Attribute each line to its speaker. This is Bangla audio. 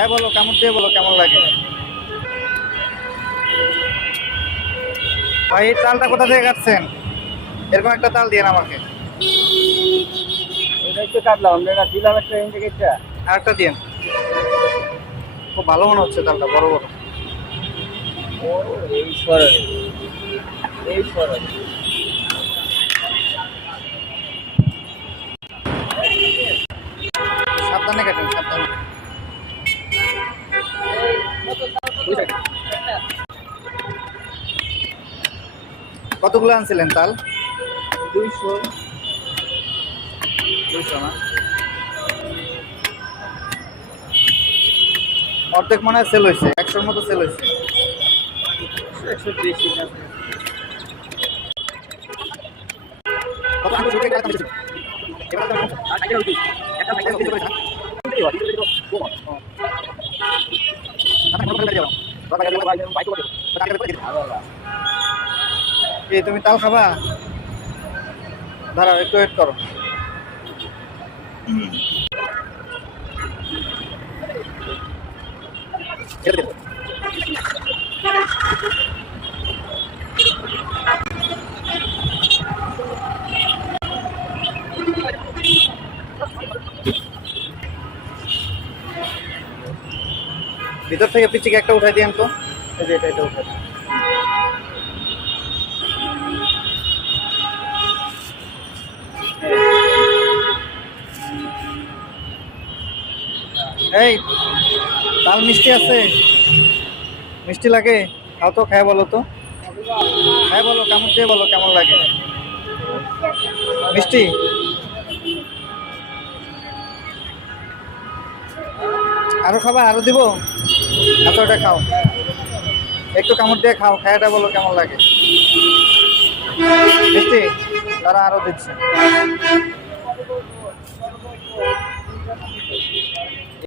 Speaker 1: হ্যাঁ বলো কেমন দিয়ে বলো কেমন লাগে? ভাই এই তালটা কোথা থেকে কাটছেন? এরকম একটা তাল দিয়ে আমাকে। দিন খুব ভালো মনে হচ্ছে তালটা বড় বড়। সাবধানে কাটেন সাবধানে। কতগুলো আনছিলেন তাল?
Speaker 2: দুইশো।
Speaker 1: দুইশো না? অর্ধেক মনে হয় সেল হয়েছে একশোর মতো সেল হয়েছে।
Speaker 2: একশো বেশি
Speaker 1: কত এই তুমি তাল খাবা? দাঁড়াও একটু ওয়েট করো। ছেড়ে ভিতর থেকে পিচিকে একটা উঠাই দিয়েন তো। এই যে এটা এটা উঠাই। এই, তাল মিষ্টি আছে। মিষ্টি লাগে? খাও তো খায় বলো তো। হ্যাঁ বলো কেমন দিয়ে বলো, কেমন লাগে? মিষ্টি? আরও খাবা আরও দিব? আচ্ছা ওটা খাও। একটু কামড় দিয়ে খাও খায়াটা বলো কেমন লাগে। তারা আরও দিচ্ছে।